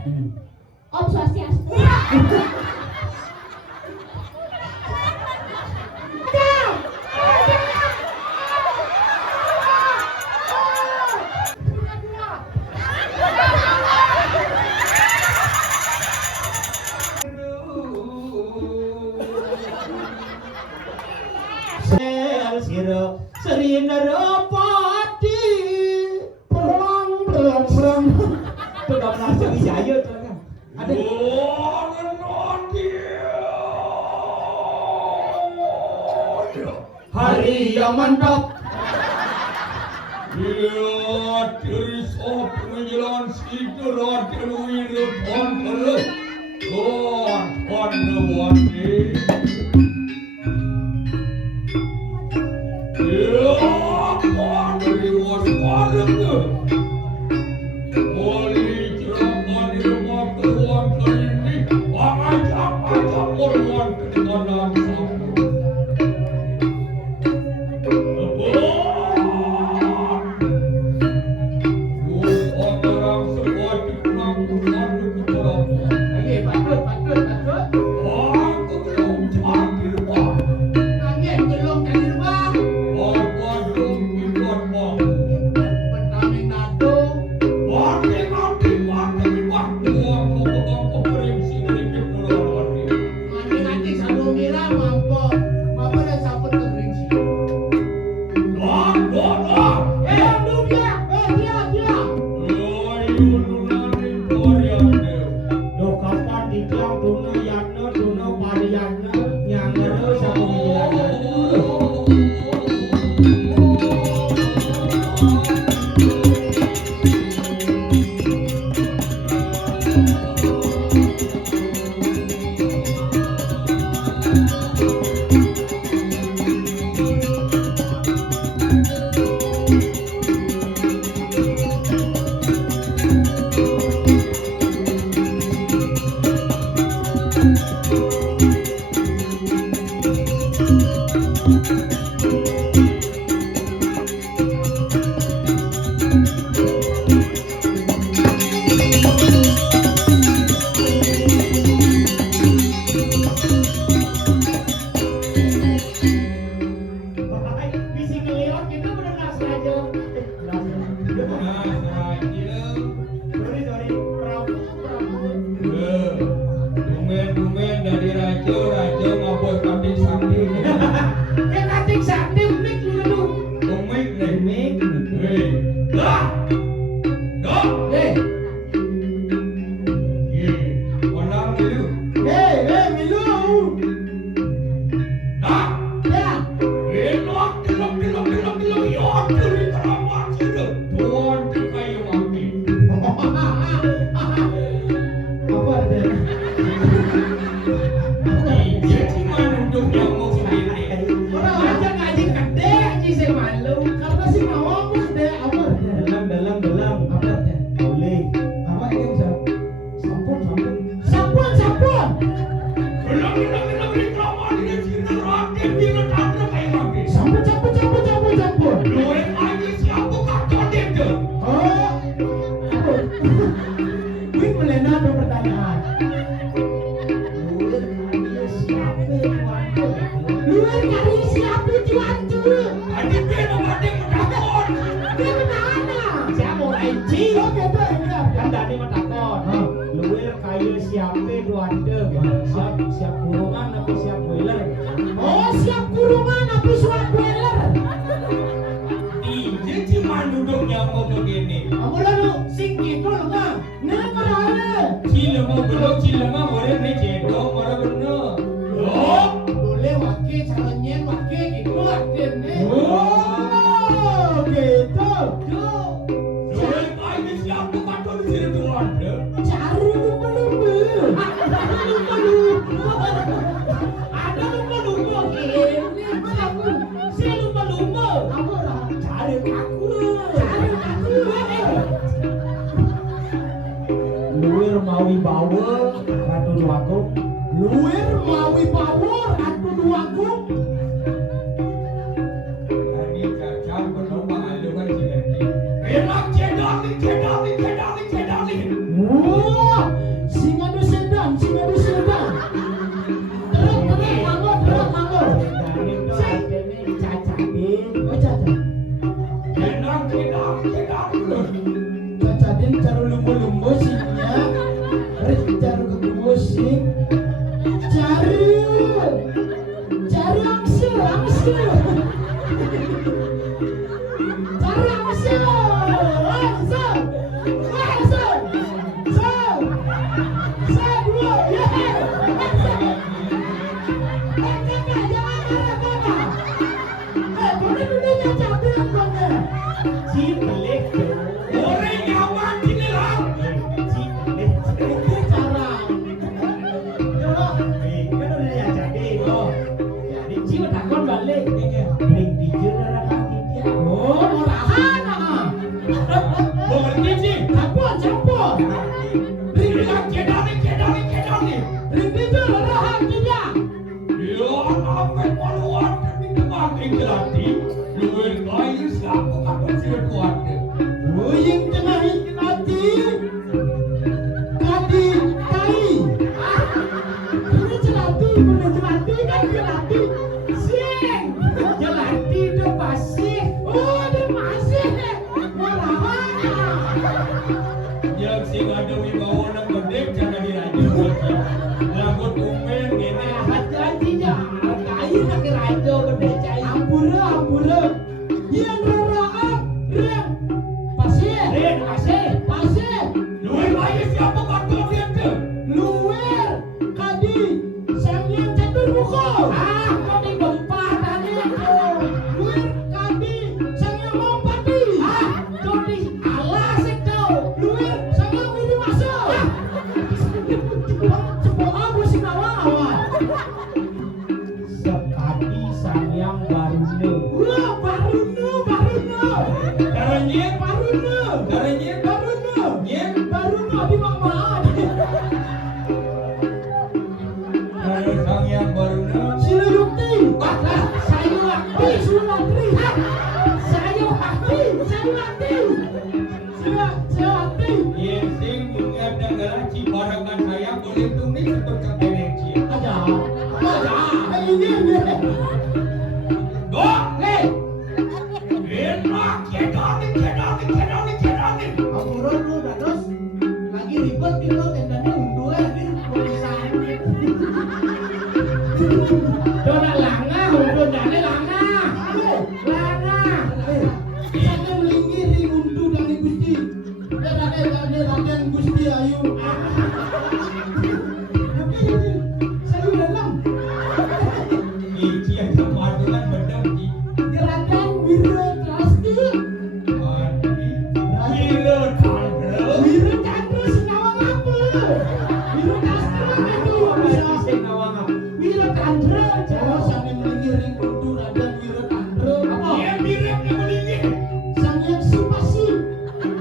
Om Swastiastu. Sira Sri Narapati Belang Tukang langsung Jaya kan. Ada hari yang mantap. Lihat dari sop menjelang situ roti wira pantala. Wati. Ya, dari was parang tu. Wali cerapkan di rumah keruan ini. Ajak keruan ke dalam sop. Siap kurungan apa siap boiler? Oh, siap kurungan apa siap boiler? Iya cuma duduknya mau begini. Kamu lalu sing gitu loh mah. Nah mana? Cila mau belok cila mah boleh nih cedok mana bener. Oh, boleh wakil caranya wakil gitu akhirnya. Oh, gitu. Tuh. Boleh aja siapa kata di sini tuh ada. Cari lumba-lumba. Ada lumba-lumba ini aku. Si lumba-lumba. Aku lah. Cari aku. Luwir mawi bawel ratu duagung. Luwir mawi bawor ratu duagung. Ini cacang berlomba alu kan cila ni. Enak cedok ni. Wah. Kacadin cara lumbu-lumbu singnya. Rek cara ketemu sing. Cari angsil. Cari angsil. Orang nyawa gini lah. Mengerti sih? Campur. Bilang kedali. Ya, apa peluang ini kemakai gelati? Luar kayu siapa kapan sih kuatnya? Yang tenahin mati. Kadi kai. Ini jelati kan jelati. Sing. Jelati itu masih. Oh, itu masih. Marahana. Yang sing ada wibawa nak gede jangan diraja. Lagut umen gini. Hati-hatinya. Kayu tak raja gede cai. Ampura. Yang raraan. Pasir. Luar kayu siapa kapan dia ke? Luwer. Kadi. Samyang catur buku. Kau di gempa tadi. Luwer. Kadi. Samyang lompati. Kau di alas kau. Luwer. Samyang ini masuk. Sebuah aku si nawang. Sekadi samyang barune. Wah, barune. Caranya? Barune. Di mama. Ada sang yang baru nak. Sila Yukti. Saya Wakti. Yang sing ingat adalah ciparangan saya boleh tulis seperti energi. Ada. Ini. Dok, Hei. enak kedali. Ampura lu dados lagi ribet di lo tendanya undur lagi tulisan. Dona langa undur dane langa. Saya melingkir di undur dari Gusti. Dane raden Gusti ayu. Saya dalam. Ini yang sama dengan bedam di. Raden Wiro Trasti. Wiro Chandra. Wiro Chandra Senawang apa? Wiro Chandra itu bisa. Wiro Chandra. Oh, sampai mengiring untuk Raden Wiro Chandra. Apa? Dia mirip dengan ini. Sang yang sepasi.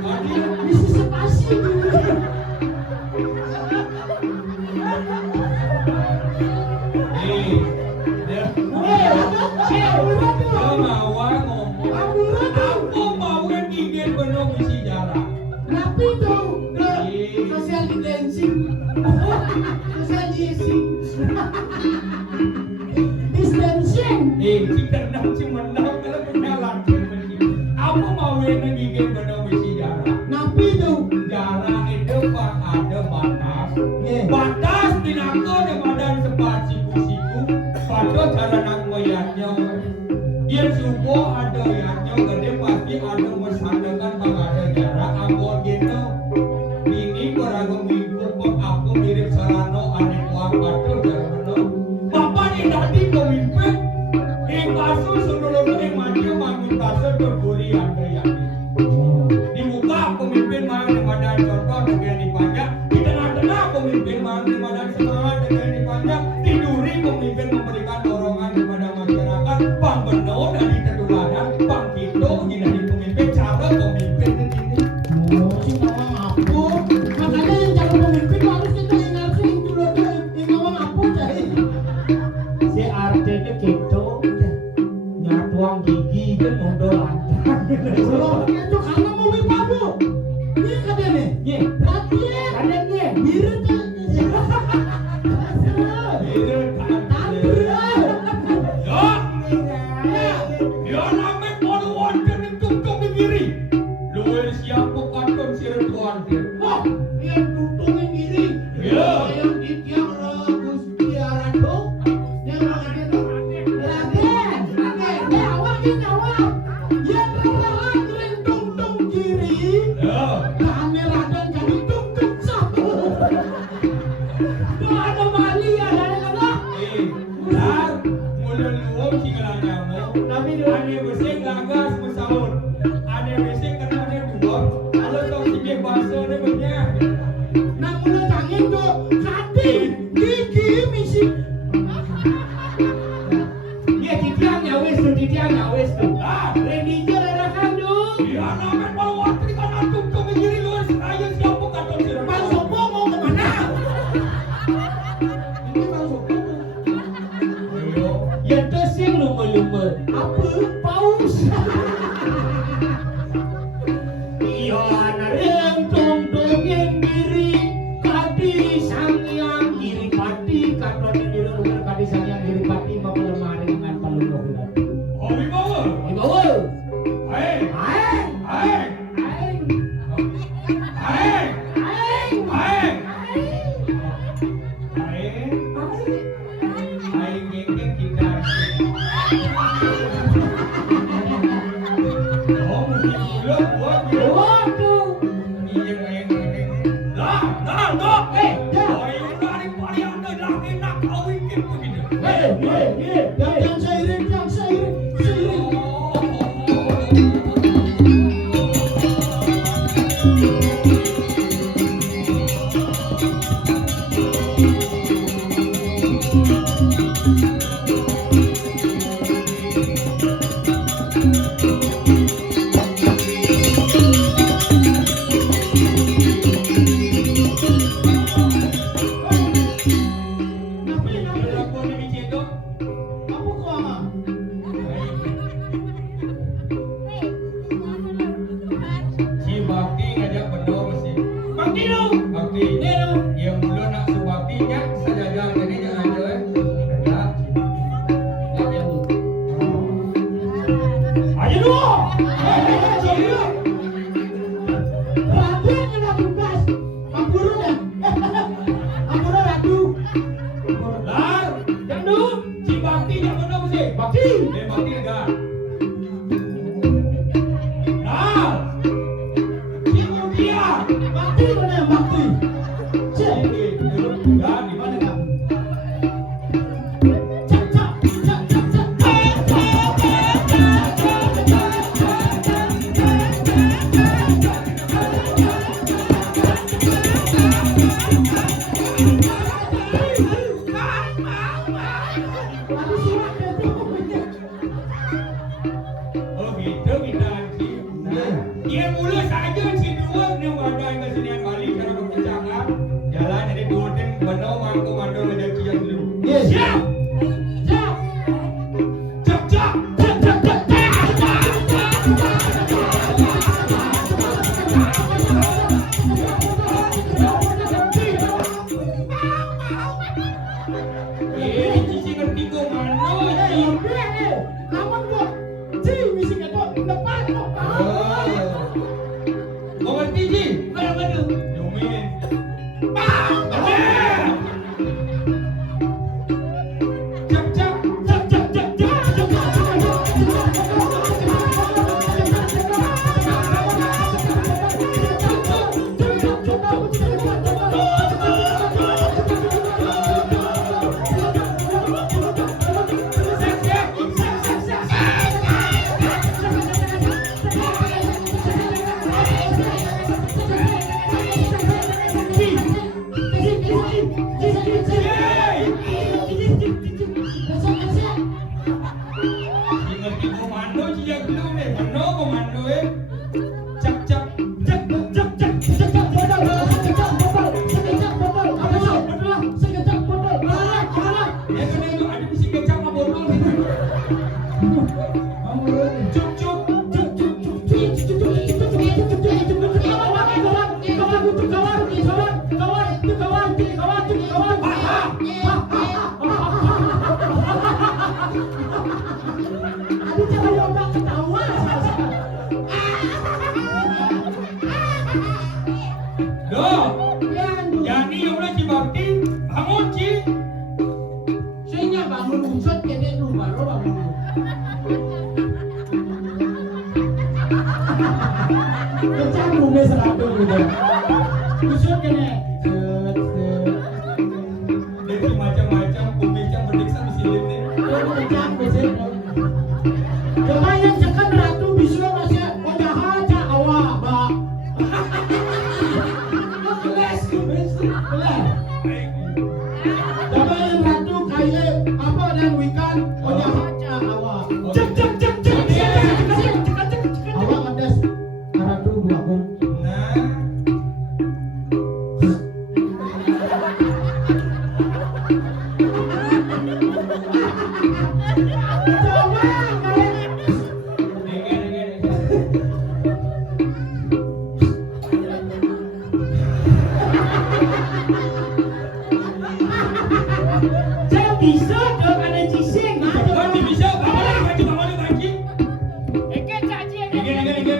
Adik. Misi sepasi. Wiro tuh. Mawar ngomong. Aku mau kan ingin penuh sejarah. Napi tuh. Social distancing. Social distancing. Kita nak cuma nak kalau punya laki begini. Aku mau yang ingin penuh sejarah. Napi tuh. Jarak itu pak ada batas. Batas tinako di badan sempat siku-siku. Pada cara nak moyatnya. Dia subuh ada yatnya gede pasti ada masyarakat bang ada jarak. Aku gitu. Ini beragam minggu pun aku mirip sarano aneh kuat batu jarak. Bapak ni tadi pemimpin. Kasus seluruh yang maju bangun kasus berguri ada yang dibuka pemimpin mana di badan contoh dengan dipanjang di tengah-tengah pemimpin mana di badan semangat dengan dipanjang tiduri pemimpin memberikan dorongan kepada masyarakat bang benar dari ketularan bang Kito jadi pemimpin cara pemimpin ini. Oh, si ngomong apa? Makanya yang jadi pemimpin harus kita ingat sih itu loh yang ngomong apa jadi. Si artinya gitu, nyatuang gigi kan mundur lancar. Oh, itu karena mau wibabu. Ini kadene. Ye, Perhatian. kadangnya. Biru tuh. Ini Tandra. ya namanya poluan kan itu kebiri luar siap siapa katon Cirebon dia. Wah, yang tutungin diri. Iya. Yang di tiang Gusti Ratu. Yang Raden. Awak ini awak. Yang Raden tung-tung kiri. Ya. Rame Raden jadi tung-tung satu. Tuh ada Bali ada apa? Dar, mula luom singalanya mo. Tapi ane bersih lagas bersahur. Ane bersih karena ane dua. Kalau kau sibuk bahasa ane banyak. Nang mula tangin tuh kati gigi misi. Dia titiangnya wes tu. Ah, Ready je lerakan tu. ya namen kalau watri kan antum tu menjadi luar seraya siapa katon Bang Cirebon. Sopo mau kemana? Ini Bang Sopo. Yo. Ya tersing lumba-lumba. Apa? Paus. Iya nareng tong-tong yang diri kadi sangyang diri pati katon di rumah kadi sangyang diri pati bapak lemari dengan palung kita. Oh, di bawah. Di bawah. Hai. Aing. Hai. Aing. Hai. Aing. Hai. Aing. Hai. Hai geng-geng kita. Oh, mungkin belum buat dia. Waduh. Iya geng-geng. Lah, dok. Ya. Oh, ini dari Pariana dah enak kau bikin begini. Yang seiring. Aku ni biji tu. Apa kau ama? Si Bakti ngajak berdua mesti. Bakti lu. Bakti. Ni lu. Yang mula nak sebaktinya saja jadi jangan aja Ada. Ayo lu. Raden kena tugas. Pak Guru dah. Pak Guru ratu. Lar, Yang du. si Bakti yang berdua mesti. Bakti. Bakti negara. Lar, si Mutia. Bakti mana yang bakti? Cek. Ini dulu enggak di mana kan? Cak. Tapi surat dia tu punya. Oh gitu kita si. Dia mula saja si dua ni badan kesenian Bali cara berbicara. Jalan jadi dua dan benar mangko mandor rezeki yang dulu. Yes. Siap. Cak. Cak. Eh, cici ngerti kok mana si. Namun gua, misi ketok depan kok. Kau ngerti Ji? Mana? Domain. Doh, Yan. jadi yang udah Cibakti, bangun Ci. Saya bangun usut kene lu baru bangun. Kecang bumi seratu gitu. Usut kene. Dari macam-macam kumicang berdiksa di sini nih. Kecang besit. Coba yang cekan ratu bisa masih udah aja awak, Pak. Kelas, kelas. Coba yang ratu kayak apa dan wikan udah aja awak. Cek. Awak ngedes ratu dua kum. Nah, Coba kalian. Saya bisa dong ada cising. Banci bisa, bangun banci. Eke caci Ege.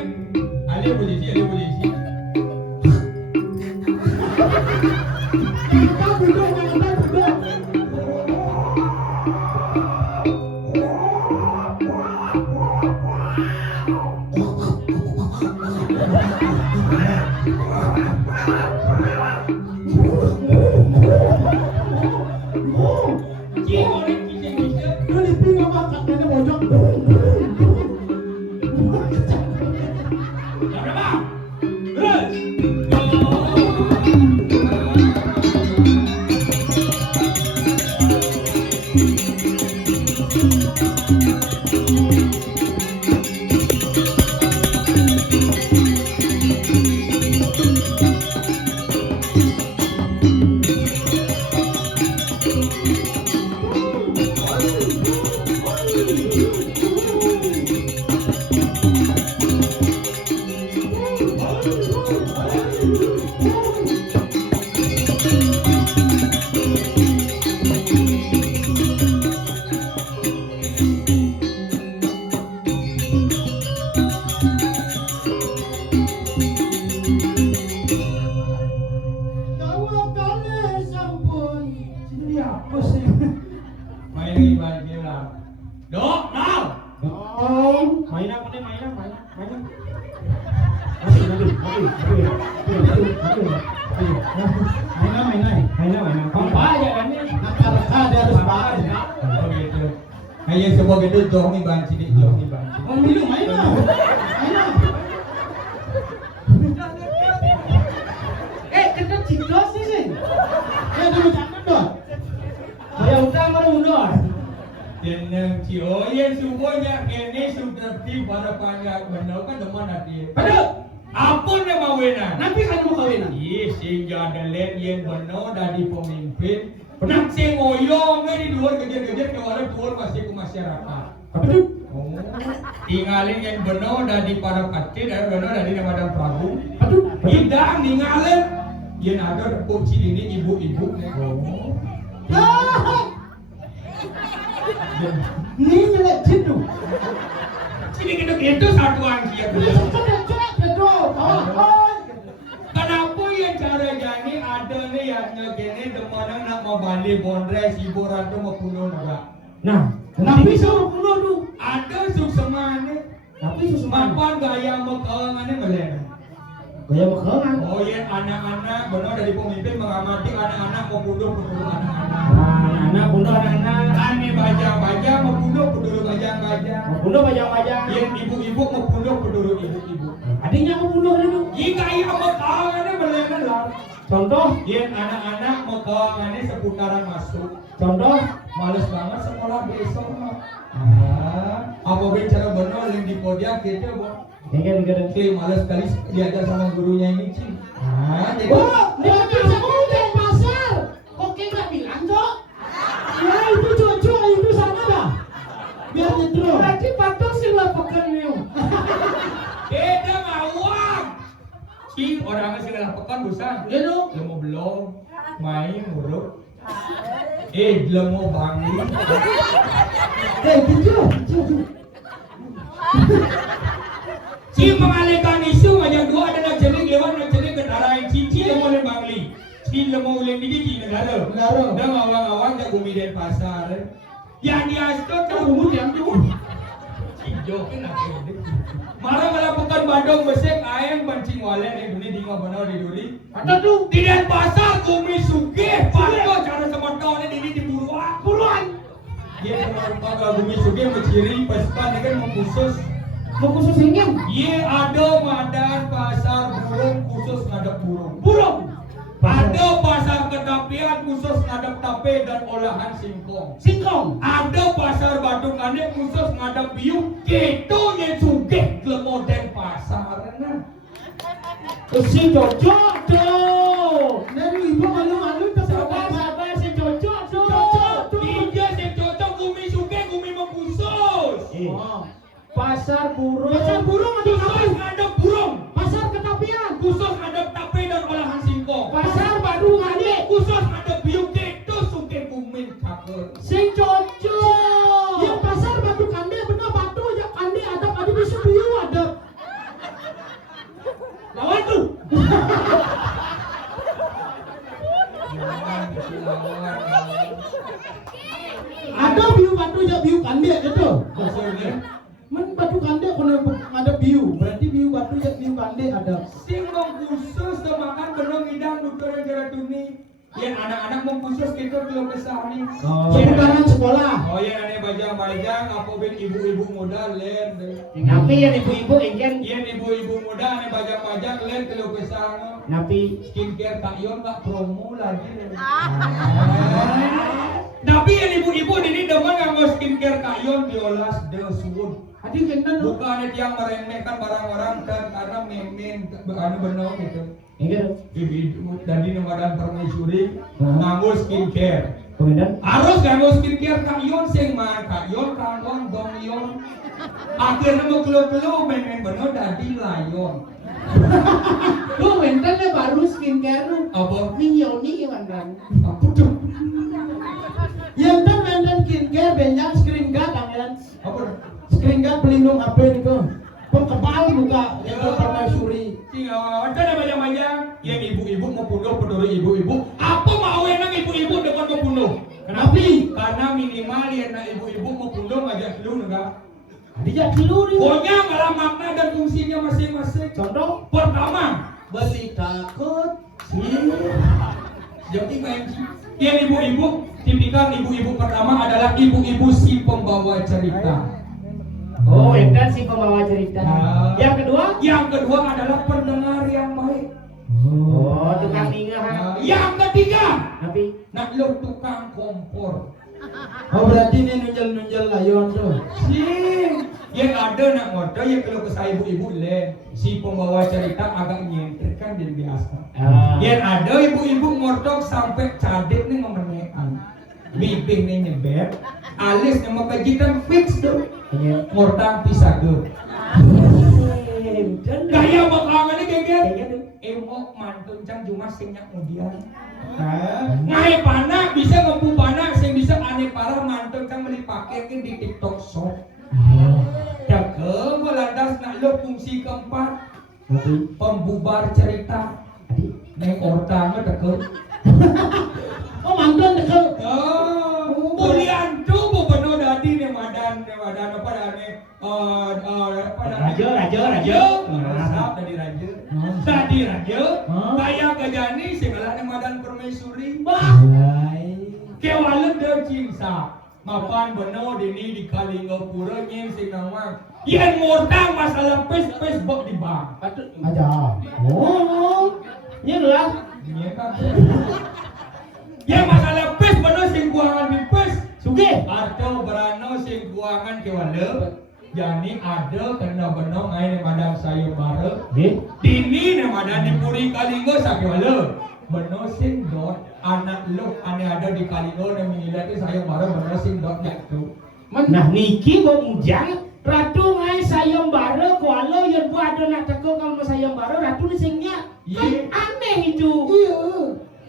Ale posisi. Kita duduk. Ci orang kisah bisa. Lu lipi ngomong katanya bojong. Berapa? Terus. Tawakal sampun. Ini apa sih? Main lagi banci lah. Dok, now. Main apa nih? Main. Main. Kompa aja kan ini. Nakal-nakal dia harus bahas. Oh gitu. Kayak semua gitu jongi banci. Oh, minum main lah. Kena cinta sih. Dulu jangan dong. Saya utang mana mundur. Tenang Ci, oh yang semuanya kene sudah di para panjang benar kan teman nanti. Aduh, Apa nama wena? Nanti kan mau kawinan. Iya, sehingga ada lihat yang benar dari pemimpin. Penang sing ngoyong di luar kejar-kejar ke orang luar masih ke masyarakat. aduh. Oh, tinggalin yang benar dari para kecil dan benar dari Madam Prabu. Aduh, Tidak ninggalin yang ada kunci ini ibu-ibu. Oh. Ini nyelek jitu. Sini gitu satu angkia. Kenapa yang cara jadi ada nih yang ngegene demanang nak mau balik bondres ibu ratu mau pulau naga. Nah, Tapi suruh pulau tu. Ada suksemane. tapi susah. Mapan gaya mekalangannya melena. Gaya makanan. Oh iya anak-anak benar dari pemimpin mengamati anak-anak mau pulau anak-anak. Anak-anak, bunuh anak-anak. Kami baja-baja mau pulau pedulu baja-baja. Bunuh bajang-bajang. Yang ibu-ibu mau pulau pedulu ibu-ibu. Adiknya mau bunuh dulu. Jika ia mekalangannya melena lah. Contoh, Yang anak-anak mekalangannya seputaran masuk. contoh. Males banget sekolah besok mah. Apa bicara benar yang di podium gitu bu? Dengar. Si males kali diajar sama gurunya ini sih. Jadi Dia bisa ngomong pasar. Kok kayak nggak bilang dong? Ya itu cucu itu sana dah. Biar nyetro. Berarti patut sih lah pekan niu. beda ngawang. Si orangnya sih nggak pekan busan. Ya dong. Dia mau belum main huruf. Dia mau bangun. Gitu. Si mengalihkan isu ngajak dua ada nak jadi lewat Sila mau ulang di negara. Dan awang-awang tak bumi dan pasar. Yang di Astor kalau bumi yang tu. Hijau kan nak. Marah melakukan badong besek ayam pancing walen yang dunia di mana di duri. Kata tu di pasar bumi sugih. Pakai cara semata ni di buruan. Dia kalau bumi sugih menciri pasukan dia kan mengkhusus. Khusus ingin. Ye ada madan pasar burung khusus ngadep burung. Ada pasar ketapian khusus ngadep tape dan olahan singkong. Ada pasar batu kane khusus ngadep biu. Itu yang sugih kelemodeng pasar. Si cocok tuh. Dari ibu malu-malu Sabar si cocok tuh. Dia yang cocok gumi sugih gumi mengkhusus. Pasar burung Khusus ngadep burung. Pasar ketapian. Khusus ngadep tape dan olahan singkong. Pasar baru ngade. Khusus ngadep biu. Itu sugih gumi caker. Si cocok. Yang pasar batu kande benar batu ya kande ada bisa biu ada. Lawan tuh. Ada biu batu ya biu kande gitu. Maksudnya Men batu kande kono ada biu. Berarti biu batu ya biu kande ada. sing khusus makan benong hidang dokter yang jarak tuni. Yang anak-anak mau khusus kita belum kesah nih. Sekarang sekolah. Oh ya ane bajang-bajang apa ben ibu-ibu muda len. Napi yang ibu-ibu engken. Iya ibu-ibu muda ane bajang-bajang len kalau kesah. Napi Skincare tak yon tak promo lagi. Tapi yang ibu-ibu ini demen nganggo skincare kayon diolas suwun. Adi kendan lu. Bukan yang meremehkan barang-barang dan karena memen anu bener gitu. engken. Ibu dari nemadan permaisuri nganggo skincare. Kemudian Harus nganggo skincare kayon sing mah kayon kanggon dong yon. Akhirnya mau kelu-kelu memen bener dadi layon. Lu mentan baru skincare lu. Apa? Minyoni mantan. Apa tuh? Yang kan mentan skincare banyak screen guard kan. Apa? Screen guard pelindung HP itu. Kepala buka itu permaisuri. Ada banyak-banyak yang ibu-ibu mau bunuh peduli ibu-ibu. Apa mau enak ibu-ibu depan mau bunuh? Kenapa? Karena minimal yang ibu-ibu mau bunuh ngajak dulu enggak? Dia tidur. Pokoknya malah makna dan fungsinya masing-masing. Contoh Pertama, beli takut sih. jadi main yang ibu-ibu, tipikal ibu-ibu pertama adalah ibu-ibu si pembawa cerita. oh engken si pembawa cerita. Yang kedua? Yang kedua adalah pendengar yang baik. Oh tukang ingat. Yang ketiga, Napi nak lo tukang kompor. Oh berarti ini nunjal-nunjal layon tuh. Sing yang ada nak ngoda ya kalau ke saya ibu-ibu le si pembawa cerita agak nyentrik kan dia biasa. Yang ada ibu-ibu ngotok sampai cadet nih memenyekan. Bibing nih nyebet, alis nih makajitan fix tuh. Ngordang pisah tuh. Gaya bakalannya geger. Emok mantun cang cuma singnya kemudian. Ngai panah bisa ngempu panah sing bisa aneh parah mantun cang beli pakai di TikTok Shop. Cakep lantas nak lo fungsi keempat pembubar cerita. Neng ordangnya cakep. Oh mantan dekat. Bulian tu benar dadi nemadan apa ane raja. Sap tadi raja. Tadi raja. Kayak gajani segala nemadan permaisuri. Kewalet dia cinta. Mapan benar dini di Kalingapura nyen sing nama. Yen mordang masalah Facebook di bang. Patut aja. Oh. Ini lah. Iya kan. Ya masalah pes benar sing buangan di pes. Suge. Atau berano sing buangan kewalet. Jadi ada kena benong ngai madang sayur bare. Dini nemadan di Puri Kalinggo sakwale. Beno sing dot anak lo ane ada di Kalinggo dan mengilat sayur bare beno sing dot jatuh. nah niki mau mujang ratu ngai sayembara kuala yang buat ada nak teko kalau sayembara ratu ni singnya kan aneh itu. Iya.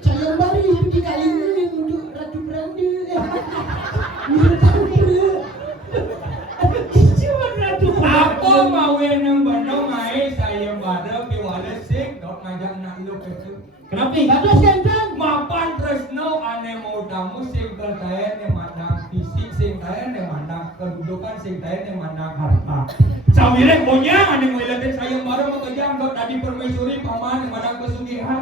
Sayembara itu di Kalinggo untuk Ratu Brandi. Apa mau yang benong ngai sayur bare kewalet sing dot ngai ngajak nak lu itu. Kenapa? Bagus ganteng. Mapan tresno ane mau tamu sing terkait yang mandang fisik sing kaya yang mandang kedudukan sing kaya yang mandang harta. Sawire punya ane ngeliatin saya baru mau kerja untuk tadi permaisuri paman yang mandang pesugihan.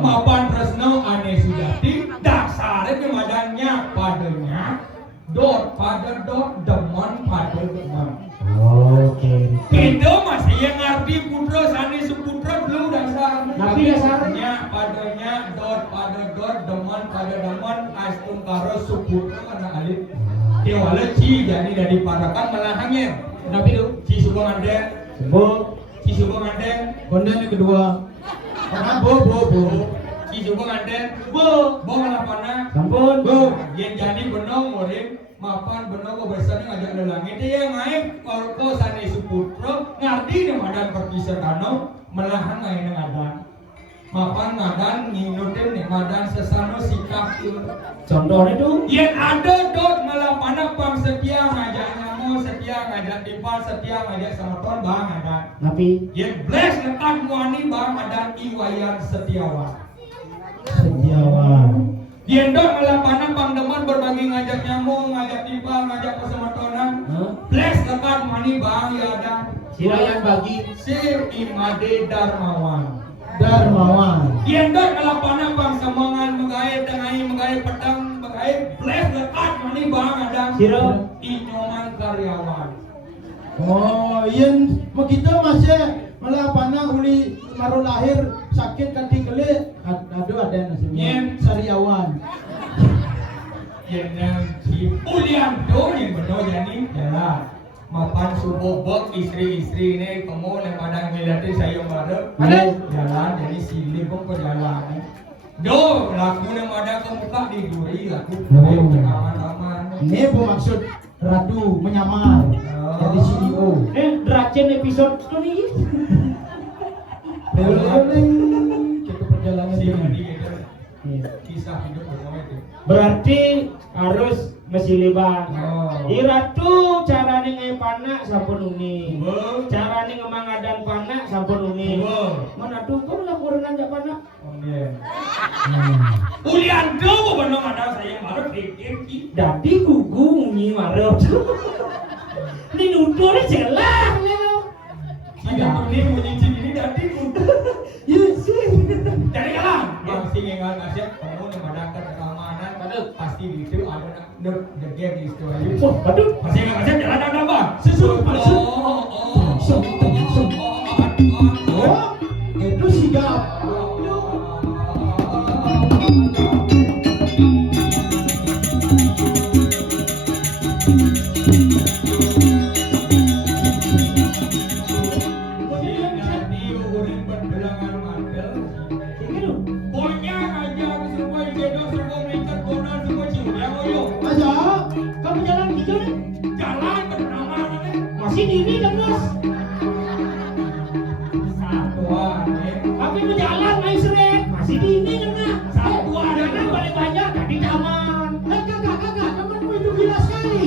Mapan tresno ane sujati dasarnya yang mandangnya padanya dot pada dot demen pada demen. Oke. Itu masih yang ngerti putra sani seputra belum dasar. Tapi dasarnya padanya dot pada dot deman pada deman astum karo seputra mana alit. Dia wala ci jadi dari parakan melahangnya. Tapi itu ci subang ande. Ci subang ande. Kondan yang kedua. Bo. Ci subang ande. Bo ngelapana. sampun. Yang jadi benong murid mapan benong bersani ngajak lelangit dia naik korko sani seputra ngerti nih madan perpisah kano melahang ngai ngadan. Mapan ngadan nginutin nih madan sesano sikap itu. Contohnya tuh Yang ada dot melapana pang setia ngajak nyamuk setia ngajak tipal setia ngajak samaton bang ngadan. tapi Yang bless lekat muani bang ngadan iwayan setiawan. setiawan. Diendor melapana pang deman berbagi ngajak nyamuk ngajak tipal ngajak kesematonan. Bless lekat muani bang ya ada. Silayan bagi Sir Imade Darmawan. Diendor melapana pang semangan menggait tengahi menggait pedang menggait bless lekat muani bang ada. Siro Inyoman karyawan. Oh, yen begitu masih malah panah uli baru lahir sakit kaki keli. Aduh ada nasibnya. Yen. Sariawan. Yang si Ulianto yang benar jadi jalan. Mapan subuh bok istri-istri ini kamu yang padang ngeliatin saya bareng. Ada. Jalan jadi silih pun ke jalan. Do laku yang ada ke muka di duri laku. Aman-aman. Ini bu maksud ratu menyamar jadi CEO. Dracen episode tuh nih. Kita perjalanan Si ini. Madi gitu. Kisah hidup pokoknya itu. Berarti harus mesiliban. Oh. Iratu carane ngai panak sampun uni. Wow. Carane ngemangadan panak sampun uni. Wow. Mana tuh kau lah kurangan jak panak. Ulianto benar ada saya baru pikir ki. Dadi gugu unyi marep. Ini nutur jelas nih. Ada ini menyicil ini dati Yes. Jadi kalah. Yang sing enggak ngasih kamu yang ada keamanan pada pasti di situ ada the gap di situ aja. Oh, aduh. Masih enggak ngasih jalan ada apa? Susu. Oh, itu sigap. Masa? Kamu jalan hijau nih? Masih dini kan bos? Tapi mau jalan main seret. Masih dini kan nah? Jangan paling banyak tadi zaman. Kakak, temanmu itu gila sekali.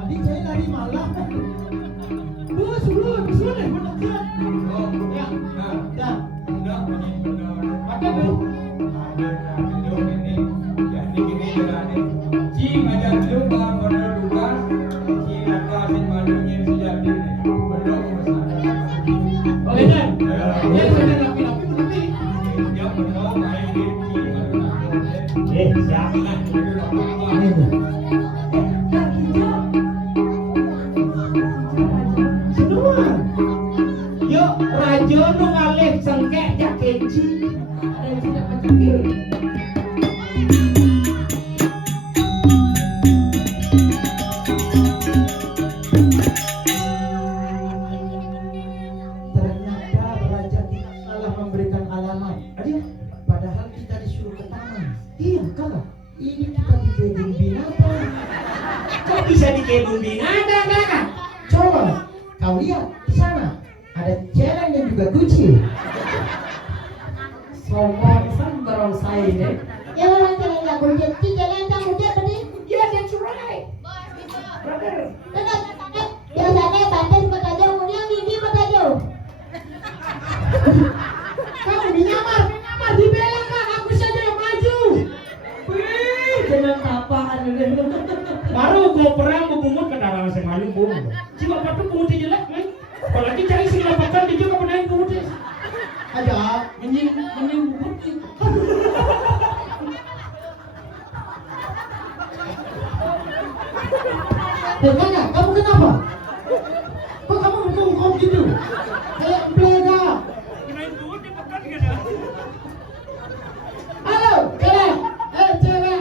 Adik saya dari Malang. Bus, sudah benar. Ya, dah. Pakai bu. Oh ini. Ya sudah rapi-rapi berarti. Siap. Ini bu. Semua. Yuk, raja nu ngalih sengkek jak kenci. Ternyata raja kita salah memberikan alamat. Aduh, Padahal kita disuruh ke taman. iya kakak. Ini kita di kebun binatang. Kok bisa di kebun binatang? lihat di sana ada celeng dan juga kucing. Sombong san barongsai deh. Ya orang celeng nggak kucing, si celeng tak kucing tadi. Yeah, that's right. Brother. Biasanya batas mata jauh, yang gigi mata jauh. Kamu dinyamar di belakang, aku saja yang maju. Wih, jangan tapaan deh. Baru kau perang bubungut ke dalam semalu bung. Jika patut bumutnya jelek, kan? Apalagi cari sing lapakan dia juga pernah bumutnya. Ada mending bubut. Tanya, kamu kenapa? Kok kamu bengkok gitu? Kayak emplega. Halo, cewek. Cewek.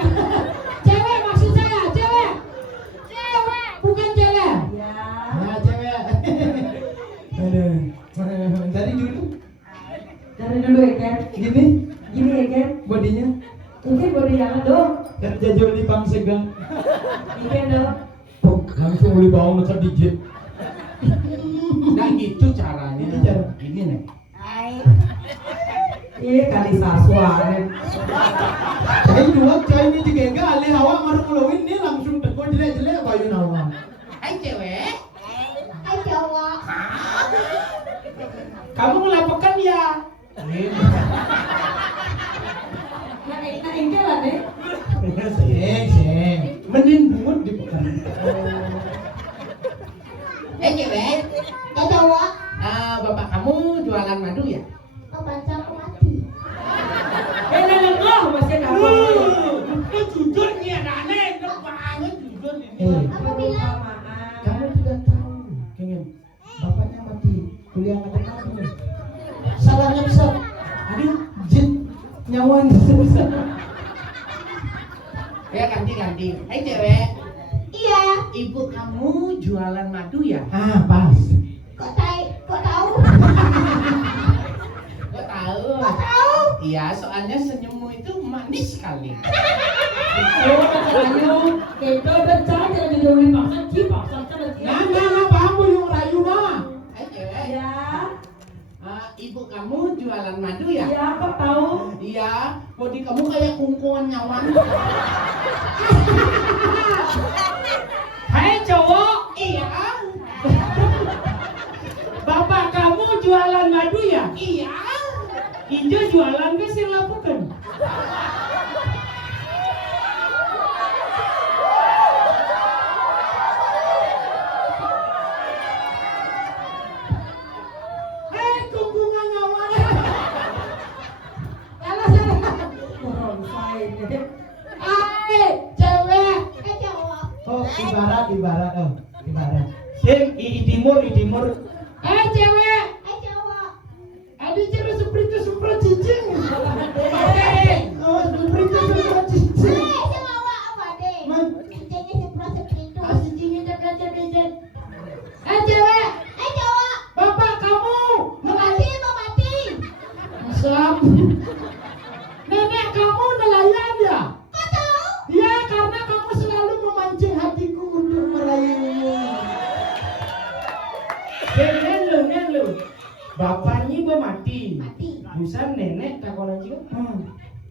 Cewek maksud saya, cewek. Bukan cewek. Ya. Ya, cewek. Aduh. Dari dulu Dari dulu ya kan. gini Gini ya kan. bodinya Ini body yang dong. kerja jauh di Bang Segang. Ikan dong. Langsung beli bawang dekat digit. Nah gitu caranya. Ini cara. Ini nih. Iya kali sasuan. Saya dua cewek ini juga enggak alih hawa marah ngelawin ini langsung tegur jelek-jelek bayu nawa. Hai cewek. Hai cowok. Kamu ngelapakan ya? Nah ini lah deh. Seng. Mending bungut di pekan. Cewek. Hai cowok. Bapak kamu jualan madu ya? Oh pacar aku mati. Lengoh masih apa? Jujur nih aneh, enak banget jujur ini. Aku bilang. Kamu tidak tahu, kengen. Bapaknya mati, kuliah nggak tahu. Salahnya besar. Aduh, jin nyawan besar. Ya ganti. Hai cewek. Iya. Ibu kamu jualan madu ya? Ah, pas. Kok tahu? Kok tahu? Kok tahu? Iya, soalnya senyummu itu manis sekali. Ayo, kita bercanda jangan dijauhin paksa sih, paksa kan lagi. Nah, paham yung rayu na. Hai cewek. Ya, Ibu kamu jualan madu ya? ya apa tahu? Iya, body kamu kayak kungkungan nyawan. Hai cowok. Iya. Bapak kamu jualan madu ya? Iya. Injo jualan ke sing lapukan. Kungkungan nyawan. Barongsai deh. Cewek. Hai cowok. Oh, ibarat. Sing timur. Cewek. Hai cowok. Ada cewek seperti semprot cicing. Oh, seperti semprot Hei, cicing. sama awak apa deh? Man. Cicingnya seperti itu. Cicingnya jaga-jaga. Cewek. Hai cowok. Bapak kamu. Mati. Masam. Nenek kamu nelayan ya? Kok tahu? Ya, karena kamu selalu memancing hatiku untuk merayumu. Nen lu. Bapaknya mati. Mati. Busan nenek takonan juga.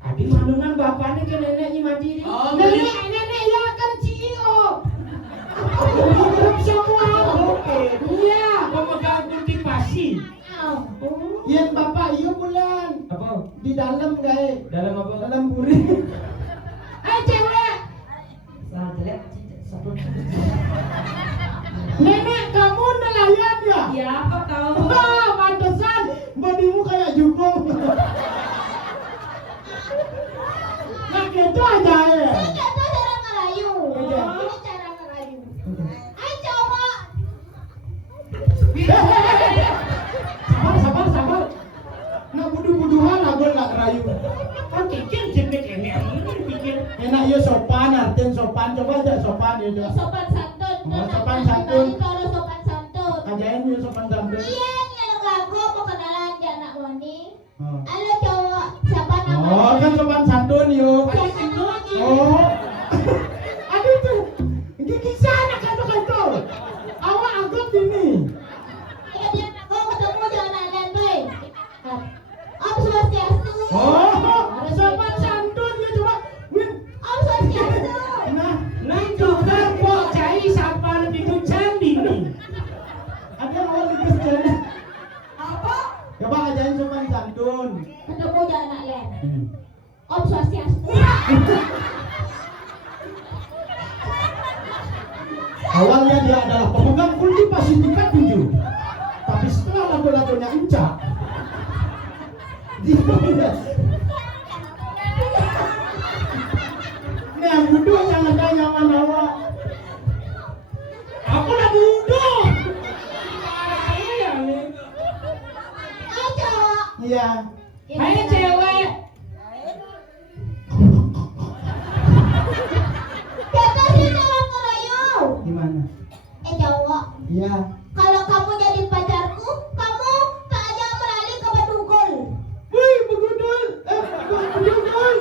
Adi manungan bapaknya ke neneknya mati. Oh, nenek ya kan Cio. Hidup semua. Iya. Pemegang kultivasi. Yang bapak iya bulan Apa? di dalam guys. Dalam apa? Dalam puri. Cewek. Salah jelek, satu. Nenek kamu nelayan ya? Ya apa tahu? Wah, pantesan bodimu kayak jukung. Nah, gitu aja ya. Ini nggak tahu cara ngerayu. Iya. Ini cara ngerayu. Hai cowok. Sabar. Nah, buduh-buduhan aku nggak kerayu. Kan kikir jepit ini pikir. Enak ya sopan, artian sopan. Coba aja sopan ya. Coba. Sopan santun. Oh, sopan santun. Kalau sopan santun. Ajain ya sopan santun. Iya, ini anak lagu mau kenalan di anak Wani. Oh. Halo cowok, siapa namanya? Oh, kan sopan santun yuk. Siapa namanya? Oh. Aduh tuh. Gigi sana kantor. Awak anggap ini. Om Swastiastu. Awalnya dia adalah pemegang kultivasi tingkat 7. Tapi setelah lagu-lagunya Encak, dia pindah. Nah, buduh jangan tanya mana awak. Aku lah buduh. Hai cowok. Iya. Hai cewek. Kita sih dalam ngerayu. Gimana? Cowok. Iya. Kalau kamu jadi pacarku, kamu tak aja beralih ke Bedugul. Wih, begudul. Begudul.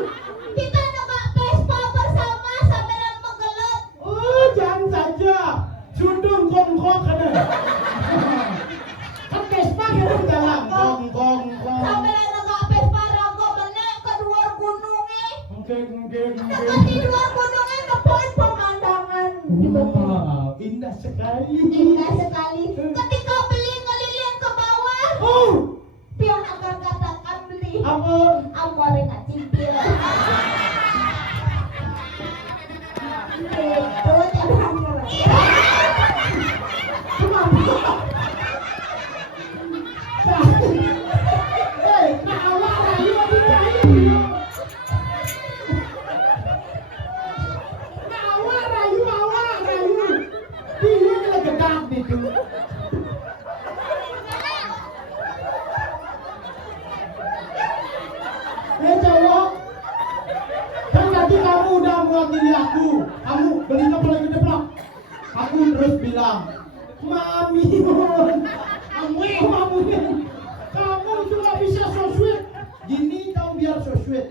Kita nengok Vespa bersama sambil menggelut. Oh, jangan saja. Sundung kong-kong kena. Kan Vespa kita jalan. Kong. Sambil nengok Vespa rago menek ke luar gunungnya. Oke. Di luar gunungnya ngepoin pemandangan. Wow, indah sekali. Indah sekali. Ketika beli ngeliling ke bawah, Oh, pion akan katakan beli. apa? Amore kacipil. Itu jangan Hei, nak awak rayu di kayu. Nak awak rayu. Dia kena gedang itu. Hei cowok, kan tadi kamu udah mewakili aku. Kamu belinya paling gede belum? Aku terus bilang, Mami, kamu itu gak bisa so sweet. Gini kamu biar so sweet.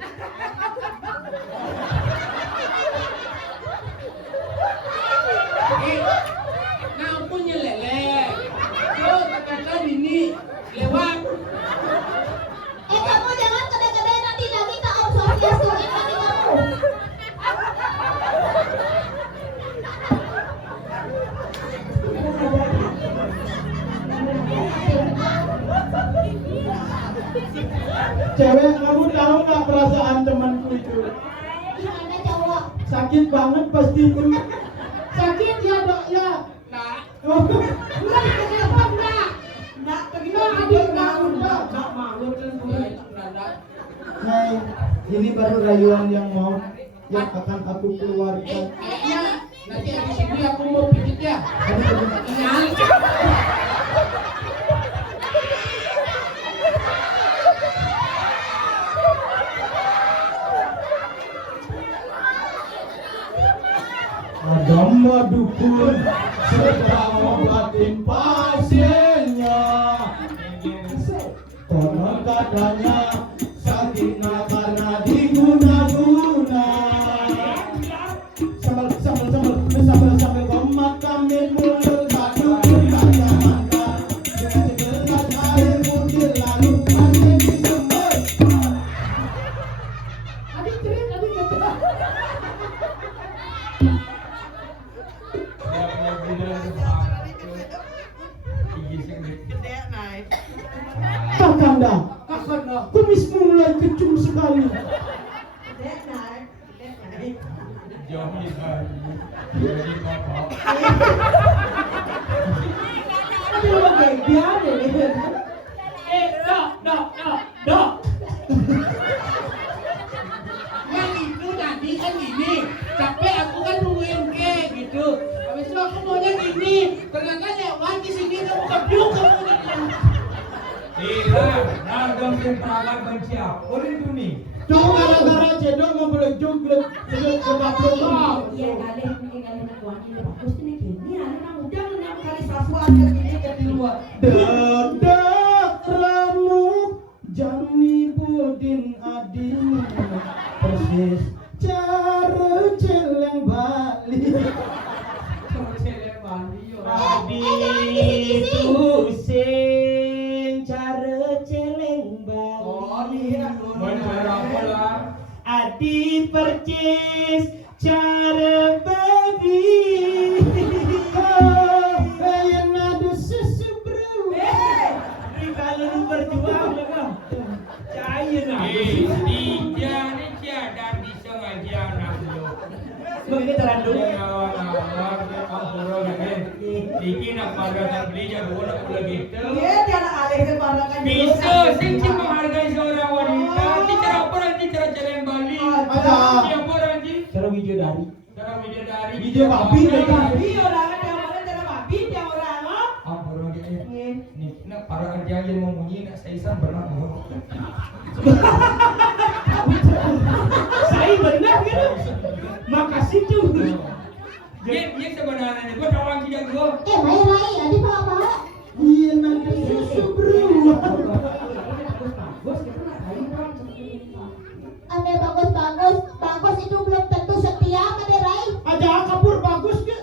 Nah, aku nyeleleh. Yo, katakan ini lewat. kamu jangan gede-gede nanti lagi ke Om Swastiastu nanti kamu. Cewek, kamu tahu gak perasaan temanku itu? Gimana cowok? Sakit banget pasti itu. Sakit ya dok ya. Nah, Oh, enggak kenapa enggak? Enggak adik enggak. malu kan gue nada. Hai, ini baru rayuan yang akan aku keluarkan. Kayaknya nanti habis ini aku mau pijit ya. Tadi bagaimana? Iya. Agama dukun sedang obatin pasiennya. Konon katanya sakitnya karena diguna-guna. Sambil memakamin mulut tak dukun tak jangankan. Dengan segelas air putih lalu mandi disembur. Adik kata. Kakanda, kumismu mulai kecil sekali. Jomi hari, jadi bapak. Dok. Yang itu tadi kan gini, capek aku kan nungguin kek gitu. Habis itu aku maunya gini, ternyata lewat di sini kamu kebyuk kamu gitu. Iya, ragam tempat benci apa itu nih? Cuma gara-gara cedok mau boleh joglet, cedok kegaplok. Iya kali aku lagi bagus nih gini. Anak udah enam kali sasuan gini ke luar. Dedak remuk Jani Budin Adin persis cara celeng Bali. Adi pusing cara celeng Bali. Bener apa lah? Adi percis cara babi. Yang ada susu bro. Kalau lu berjuang lah kau. Cahaya nak. Dia ni magangan belinya bola pula gitu. Iya, tiada alih ke barangan dulu. Bisa, sih menghargai seorang wanita. Cara apa nanti cara yang Bali? Ada. Siapa nanti? Cara bidadari. Cara bidadari. Video babi deh, Kak. Babi orang ada orang cara babi dia orang. Ampun dia. Iya. Nih, nak para kerja yang mau bunyi nak saisan benar. Saya benar gitu. Makasih tuh. Dia sebenarnya gua orang tidak gua. Mai Rai, adi apa? Iya nanti susu bro. Bagus, kita nak kali orang seperti ini. Ade bagus itu belum tentu setia, Ade Rai. Ada kapur bagus ke?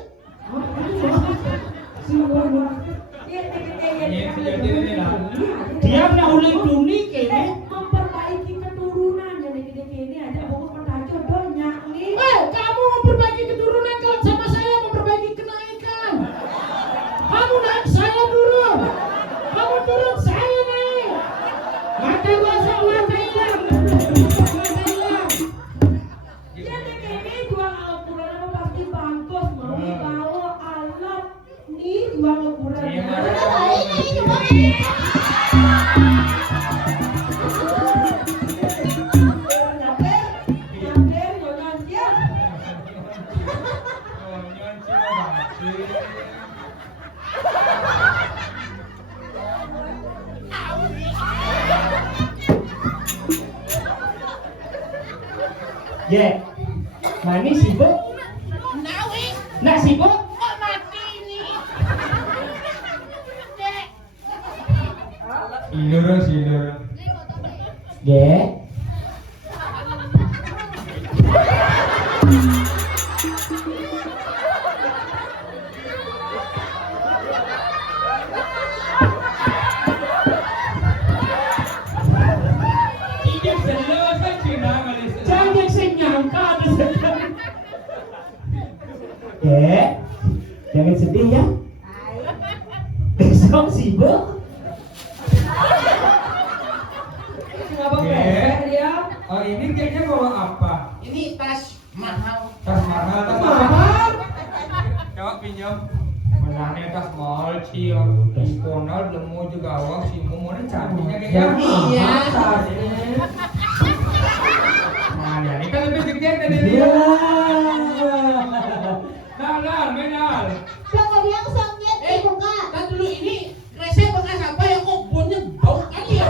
Dia nak ulang dunia kayaknya. Memperbaiki keturunan jadi gini aja bagus pada jodohnya nih. Kamu memperbaiki keturunan kalau sama saya memperbaiki kenaikan. Kamu naik saya turun. Kamu turun saya naik. Mata gua sama hilang. Ya ini jual Al-Quran apa pasti bagus mau kalau alat nih jual Al-Quran. Ade Rai ini juga. Ya, mana sibuk? Nak sibuk? Sinur. Ya. Tidak selesai Cina kali. Jangan senyangka ada sekali. Ya, jangan sedih ya. Besok sibuk. Oh ini kayaknya bawa apa? Ini tas mahal. Tas mahal. Coba pinjam. Menanya tas mahal sih. Diponal belum mau juga awak sih. Mau cantiknya kayak Iya. Nah, ini kan lebih gede dari dia. Nah, menal. Jangan yang songnya dibuka. Kan dulu ini resep bekas apa ya kok bonnya bau kali ya?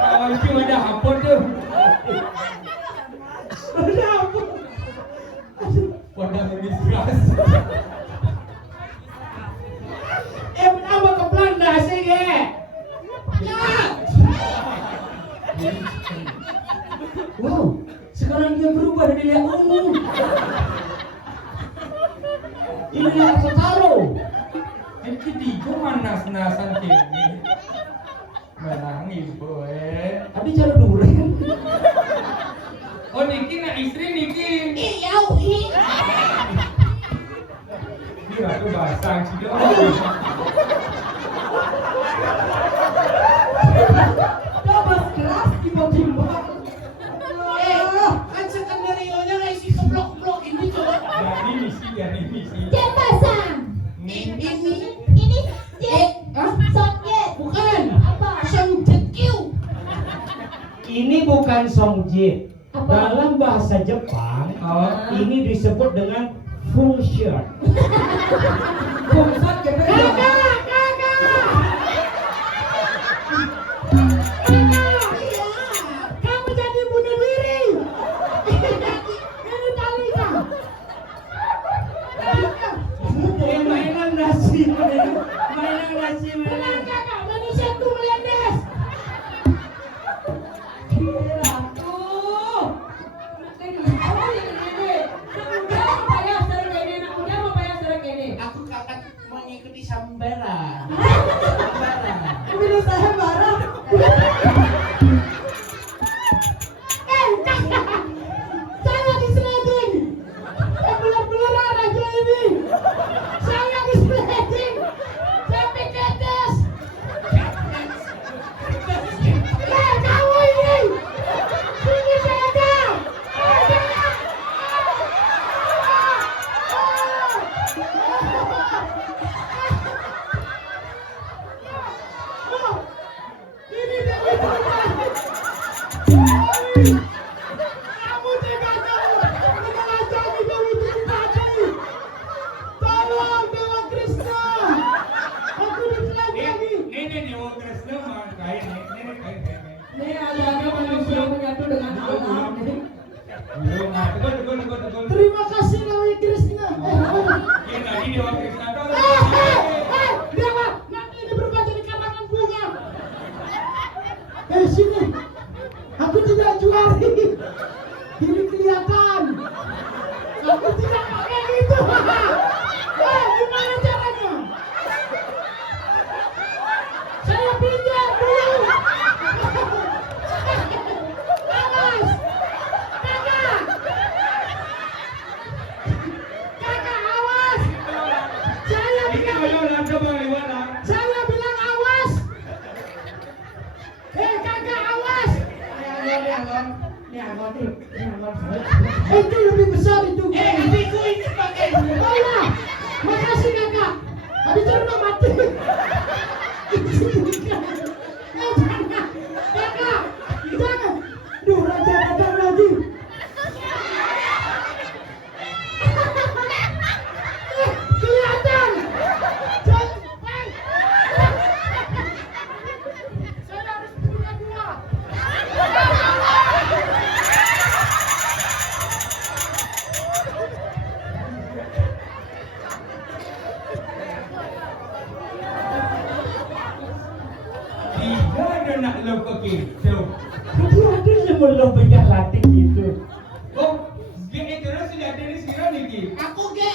Oh, cuma ada hapon tuh. Ada apa? Wadah bermiskas. Apa ke Belanda sih, Ge? Ya. Wow, sekarang dia berubah dari lihat ungu. Ini lihat setaro. Ini ketiga manas-nasan kini. Menangis boy. Tadi cara duren. Oh Niki nak istri Niki. Iya, ini. Ini ratu basah sih dong. Coba keras tiba-tiba. Kan skenario-nya nggak isi keblok-blok ini coba. Jadi misi. Jet pasang. Ini. Ini jet. Hah? Songjet. Bukan. Apa? Songjet Q. Ini bukan songjit. Dalam bahasa Jepang, ini disebut dengan function. Bangsat gitu. Kamu jadi bunuh diri. Ini Talita. Mainan nasi, mainan nasi, Tenang mainan. kakak, manusia itu melendes. Aku kakak mengikuti sambara. Bila saya marah. Saya disleting. Benar-benar raja ini. Saya disleting. Saya piketes. Kamu ini. Sini beda. Ya tadi Dewa Krisnado. Dewa, nanti ini berubah jadi karangan bunga. Sini, aku tidak juari. Ini kelihatan. Aku tidak pakai itu. Gimana caranya? Saya pinjam dulu. Awas, kakak. Kakak awas. Saya bilang awas. Kakak awas. Itu lebih besar itu. Adikku ini pakai. Oh ya, makasih kakak. Habis itu udah mati. Jangan, kakak, jangan. Duh, raja datang lagi. Kelihatan. Saya harus punya dua. Tiga ada nak lupa gitu. Hati-hati sebelum punya latih gitu. Oh, dia itu sudah ada di sini lagi. Aku ge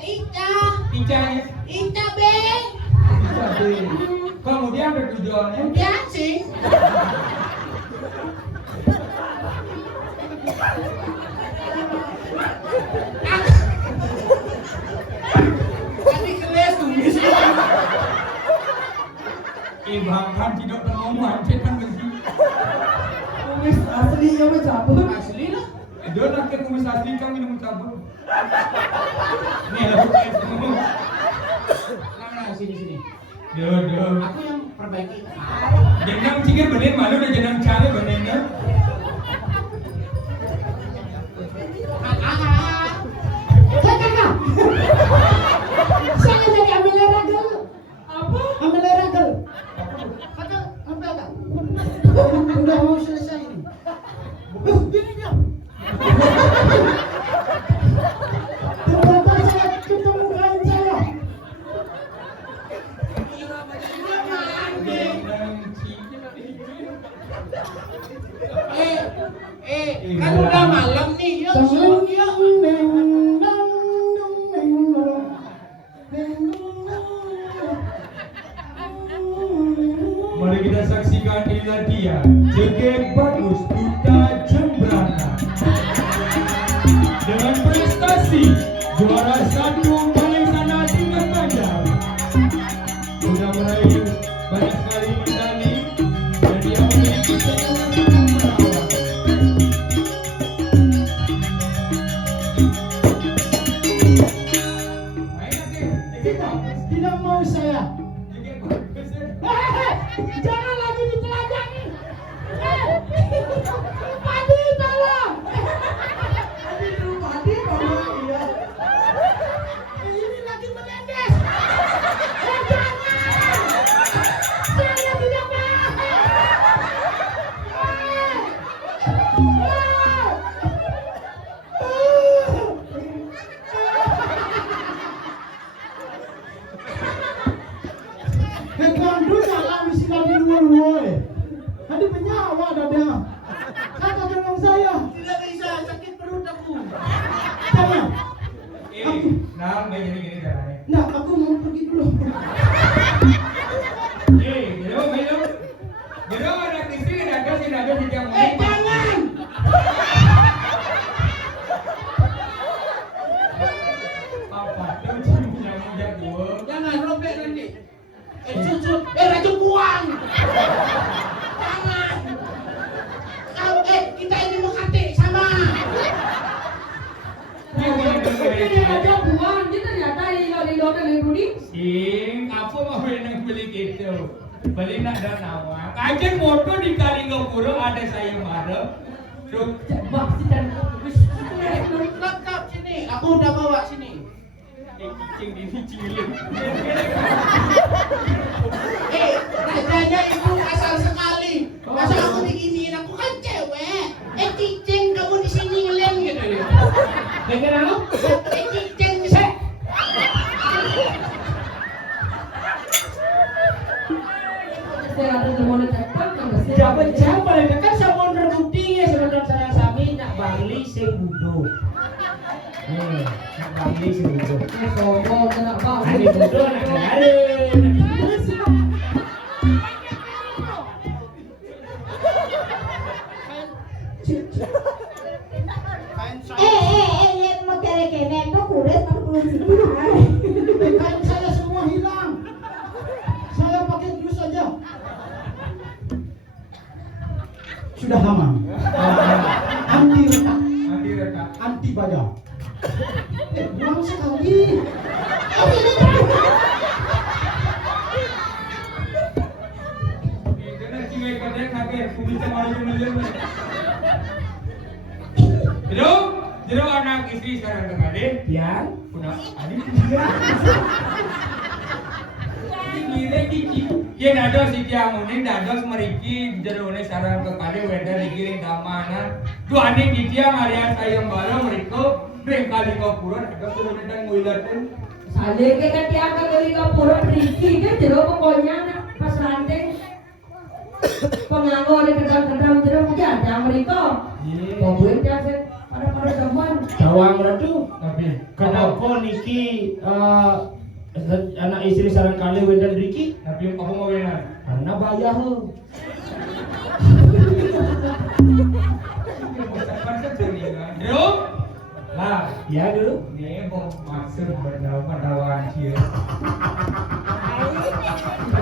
Ica. Icanya. Ica be. Kemudian ada tujuannya. Udah sih. Tadi keles tulis. Bahkan tidak pernah mancing kan besi. Kumis aslinya mah cabut. Asli lah. Dia nak ke kumis asli kan minum cabut. Nih lagu kayak semua. Nah, sini. Dia. Aku yang perbaiki. Jenang cikir bener malu dan jenang cari benernya. Kakak. Saya jadi Amelia Ragel. Apa? Amelia Ragel. Kakak, ambil tak? Udah mau selesai ini. Gini dia. Ternyata saya ketemu kain saya. Kan udah malam nih. Ya, suruh dia. Mari kita saksikan inilah dia Joget Bagus Duta Jembrana dengan prestasi juara 1 paling sana tingkat panjang. Sudah meraih banyak sekali medali dan dia memiliki semangat merawat. Main lagi, Tidak mau saya. Joget Bagus. Jangan lagi ditelanjangi. Padi tolong. Padi tolong. Iya. Ini lagi menendes. Jangan. Saya tidak mau. Kekandu jangan mesti lagi luar. Tadi penyawa dada. Kakak tolong saya. Tidak bisa, sakit perut aku. Jangan. Nah, main gini caranya. Nah, aku mau pergi dulu. Beliau anak istri ada di jam Jangan. apa? Terus yang muda dua. Jangan robek nanti. Cucut. Racun buang. Jangan. Kau, kita ini mau kate sama. Ini aja buang, dia ternyata Rido dan Rudi. Sing, apa mau yang beli gitu? Beli nak dan nama. Kajian motor di Kalingapura ada saya marah. Lengkap sini. Aku udah bawa sini. Cicing ini cilin. Rajanya itu asal sekali. Masa aku diginiin, aku kan cewek. Cicing kamu di sini ngelem gitu ya. Dengar aku? Cicing sih. ini sebudo. Sombong kena bang. Ani budo nak kemarin. Lihat mau kere-kere itu kuris 40.000. Kain saya semua hilang. Saya pakai jus saja. Sudah aman. Anti retak, Nanti retak. anti baja. Buang sekali. Itu nanti mereka kaget, kumisnya malu menjelma. Jero anak istri sekarang kembali. Yang Punya adik dia. Ini kiki. Ye dados si tiamune dados meriki jerone sarang kekali weda dikiring kamanan. Du adik di tiang area sayembara mereka bengkali kapuran ada turun dan nguilatin. Saleke kan tiang kagari kapura Riki kan jero pokoknya nak pas ranting penganggo ada kedang-kedang jero mungkin ada mereka. Pokoknya tiang pada teman. Dawang ratu. Tapi Kenapa niki anak istri sarang kali wedan Riki? tapi kamu mau enak. Karena bayar ho. Jero lah Ya dulu. ini mau maksud berdawan cia.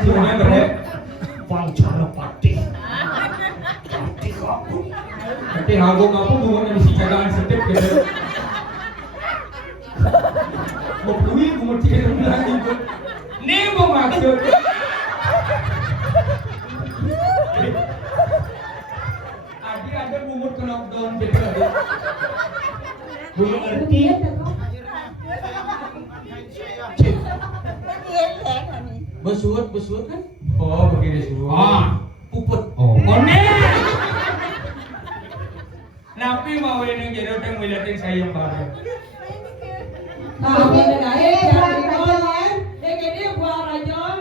Cuma berapa? Pancara pati. Pati kapu. Nanti hago kamu bukan dari si cadangan setep gitu. Mau duit, mau tiga lagi itu. Ini mau maksud. Adik ada bumut ke lockdown gitu. Belum ngerti. Besuat kan? Oh begini semua. Ah, puput. Oh, konek. Napi mau ini jadi orang ngeliatin saya bareng. Nah, ada naik yang dikon. Yang ini buah rajon.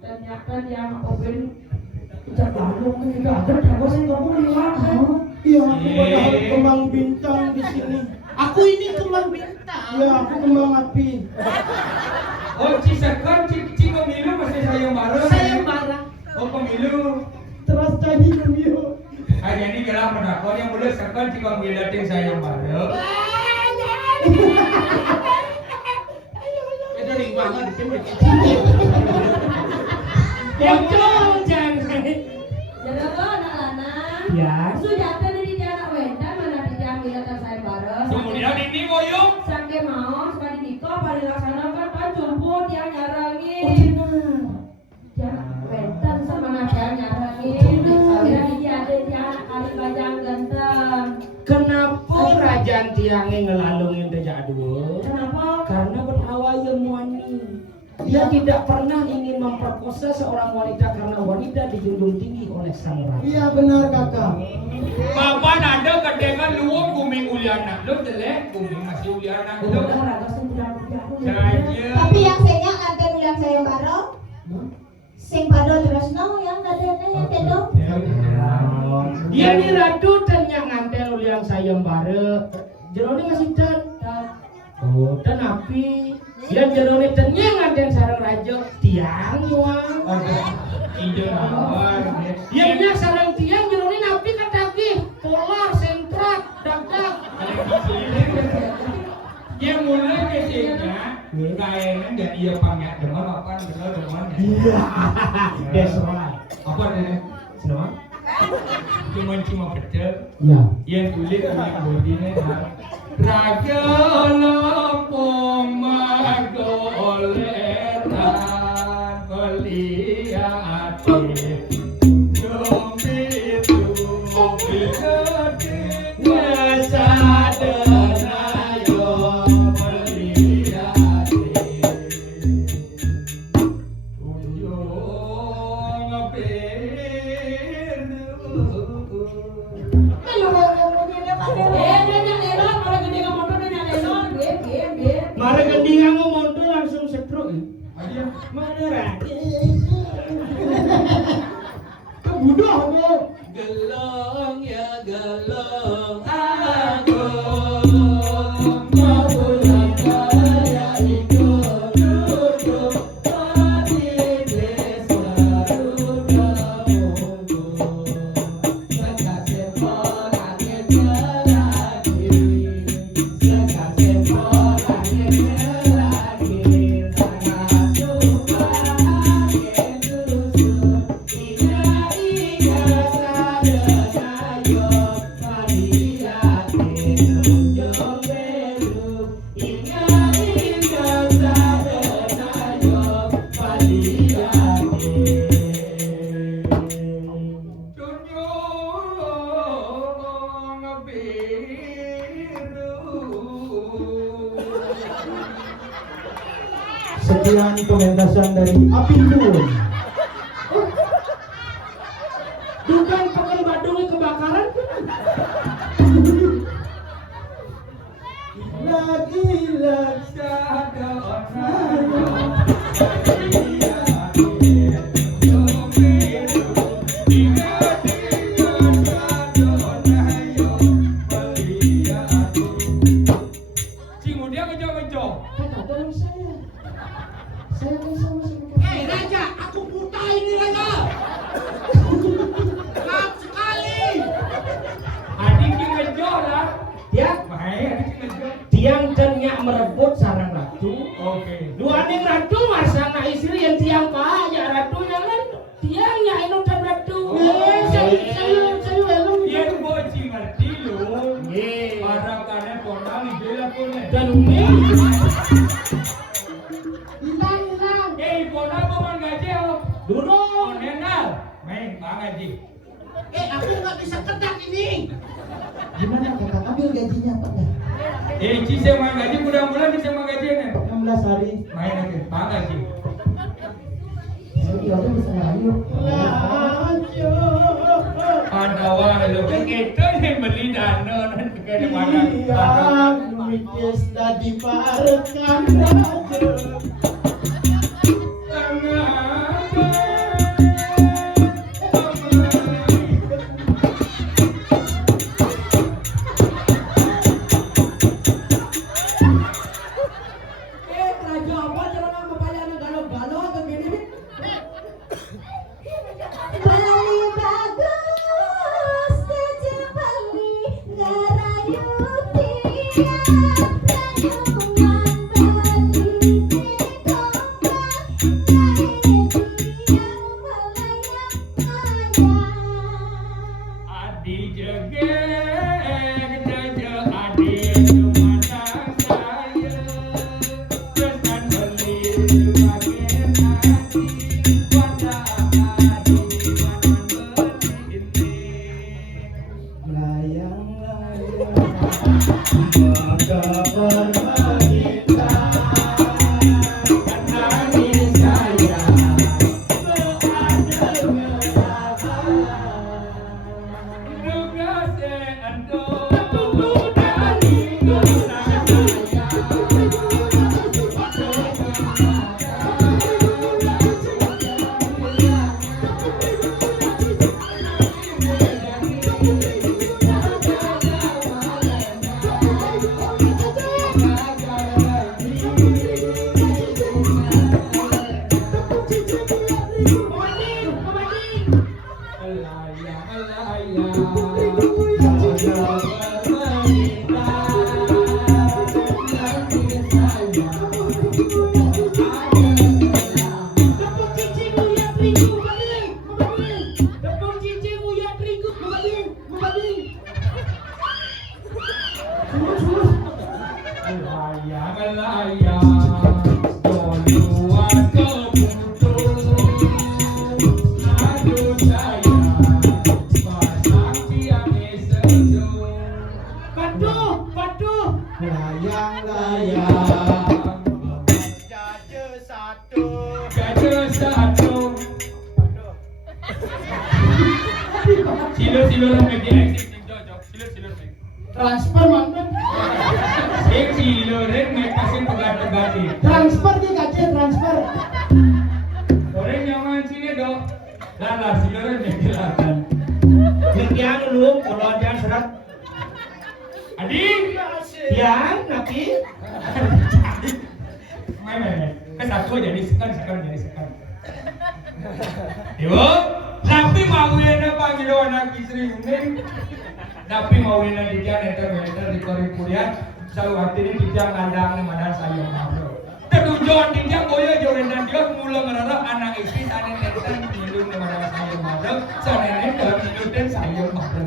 Ternyata yang open ucap balung kan juga ada terbosan kamu lihat. Iya, aku padahal kembang bintang di sini. Aku ini kembang bintang. Iya, aku kembang api. Oh, cisakan cici pemilu masih saya bareng. Sayembara. Oh, pemilu. Terus tadi pemilu. Hari ini kira mendakon yang boleh sekal jika ngeliatin saya bareng. Itu ring banget di sini. Bocor jangan. Jadi apa anak lanang? Ya. Sudah ada di anak wedan mana di yang milatan saya bareng. Kemudian ini goyong. Sampai mau sekali nikah pada laksanakan kan jemput yang nyarangin. Yang wedan sama anak yang nyarangin. Akhirnya dia ada di anak kali bajang ganteng. Kenapa kerajaan tiangnya ngelalungin dejak dua? Kenapa? Karena berawal muani. Dia tidak pernah ingin memperkosa seorang wanita karena wanita dijunjung tinggi oleh sang raja. Iya benar kakak. Bapak ada kedengan luwung kuming uliana. Lu jelek kuming masih uliana. Lu Udah raga sembilan saja. Tapi yang saya anten yang sayembara, sing pado terus no yang kadene yang tedo. Dia ni ratu dan yang ngantel uliang sayembara. Jerone masih dan. Oh, dan api. Yang jerone dan yang ngantel sarang raja tiang muang. Ide nawar. Yang sarang tiang jerone api katagi polar sentrat dadak. Yang mulai biasanya kayaknya dan iya panggil demam apa bener demamnya. Iya. That's right. Apa nih? Senang? Cuma pecel. Ya. Yang tulis bodinya raga lampung magoleran keliati dombi tumbi ngesadanayo meliati ujung Mari gendingan ngomong tuh langsung setruk. Aja. Mana raja? Kebudah aku. Gelong ya gelong Aku mau pulang ke Sekian pementasan dari Apindo. Bukan pekan Badungnya kebakaran. Gila Sada Cimudia kejo-kejo. Tolong saya. Saya kan sama-sama. Raja, aku buta ini Raja. Gelap sekali. Adik kejo lah. Ya, Baik, adik kejo. tiang cenyak merebut sarang ratu. Oke. Dua ning ratu masana istri yang tiang kaya ratu jangan tiangnya itu dan ratu. Saya belum. Dia boci ngerti lu. Nggih. Para kane pondang bela pun. Dan umi Hilang. Pondang paman gaji. dulu Ponenal. Main gaji. Aku nggak bisa kedak ini. Gimana kakak ambil gajinya Pak ya? Cise main gaji bulan-bulan bisa main gaji nih. 16 hari. Main aja, main gaji. Saya kira bisa ngerayu. Ada wah lo begitu nih beli dana nanti kena mana. Mikis tadi parekan Raja. Raja apa jangan nama payahnya galau-galau atau gini? Bali bagus, kecil Bali ngerayu tiap rayuan Bali Adi jegeng jaja adi cumandang saya pesan beli bagian hati pada adi mana ini Layang-layang maka permainan nangis saya duga seando dari duga layang-layang Silo lang may exit din Jojo. Silo. transfer mantan Silo rin may kasing pagkatagati. transfer di kaca transfer Orang nyaman sini dok. Lala silo rin may kilatan. Yang dulu kalau dia serat Adik. yang napi Main. Kan satu jadi sekan. Ibu, tapi mau na panggil anak istri ini. Tapi mau na di dia neter di kuliah. Selalu hati ini dia ngandang madan sayang malu. Tertujuan dia boya joren dan dia mula ngerara anak istri sana neter minum madan sayang malu. Sana neter minum sayang malu.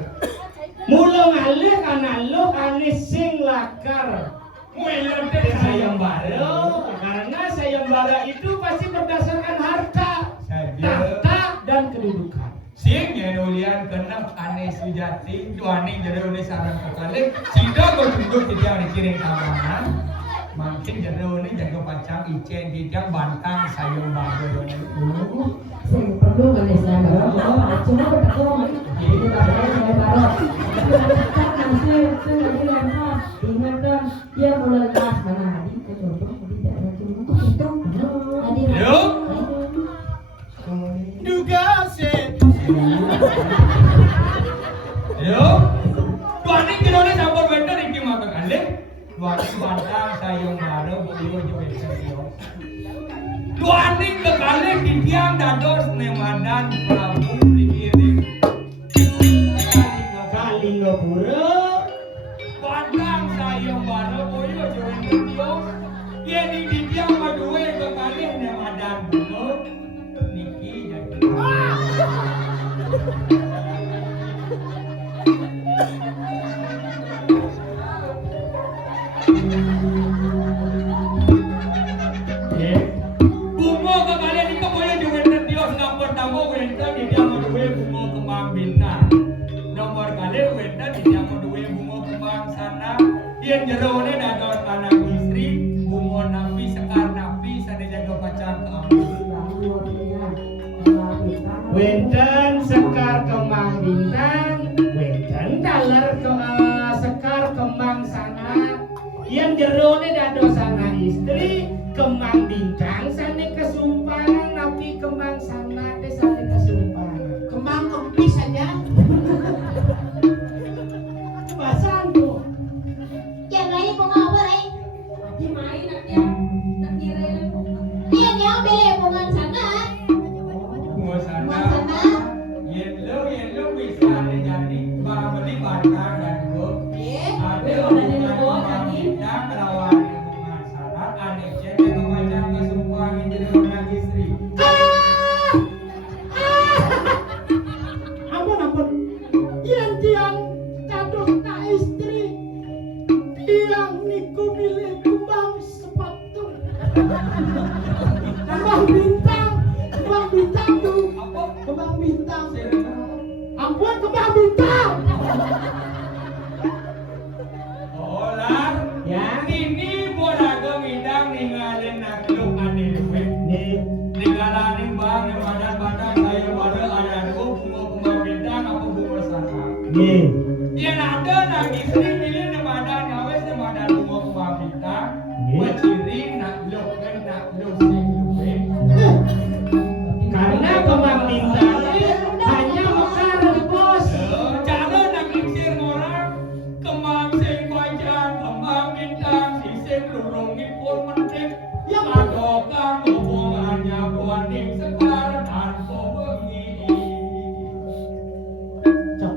mula ngalih kana lo kane sing lakar. Muelan Sayembara, karena sayembara itu pasti berdasarkan harta, tahta dan kedudukan. Sing nulian kenang aneh sujati, tu aneh jadi oleh sarang kekalik. Sida kau tunduk tidak dikirim kawangan. Makin jero ini jago pacang icen tidak bantang sayung bago. Sing perlu kan saya baru cuma bertakwa ini saya baru nanti lempar ingat kan dia mulai lepas mana hadi ke contoh tidak cuma itu hadi Yo. Duga set. Yo. Tuaning jerone sampun wenten iki maka kale. Tuaning bantang sayung bago boyo jo wenten. Tuaning kekale didiang dados nemadan Prabu Likiring. Kalinga pura. Bantang sayung bago boyo jo wenten yo. Yen di didiang maduwe kekale nemadan bunuh. Niki jadi. Bunga kekalian itu boleh diwenten Dios nomor tamu wenten di dia mau duwe bunga kembang bintang. Nomor kali wenten di dia mau duwe bunga kembang sana. Yen jerone dados anak istri bunga napi sekar napi sane jaga pacar keambil. Wenten sekar kembang bintang, wenten daler sekar kembang sana. Yang jerone dados sana istri, kembang bintang sane kesumpangan, napi kembang sana teh sane kesumpangan. Kembang kempis saja. Bahasan tuh. Yang lain bunga apa lain? di main nak kirim Dia yang beli bunga sana. Bunga sana. Bunga sana. Yen lo bisa jadi beli bantang dan go. Ada bunga kembang bintang lawan bunga sana. Ane cek dengan macam kesumpangan jadi anak istri. Ampun. Yen tiang dados na istri. Tiang niku milih kembang sepatu. Kembang bintang tuh. Apa? Kembang bintang. Ampun, kembang bintang. Olah, Ya. ini bola gemidang ninggalin nakluk ane duit. Nih, Ninggalin bang yang badan saya pada ada bunga kembang bintang apa bunga sana. nih. Yang ada nak istri pilih nemadan awes nemadan bunga kembang bintang. Iya. Menciri nakluk sing duit. Karena kembang bintang hanya mekar bos. Cara nak lingsir orang kembang sing bajang kembang bintang si sing rurungipun mentik yang adokan hubungannya buaning sekar tanpa bengi.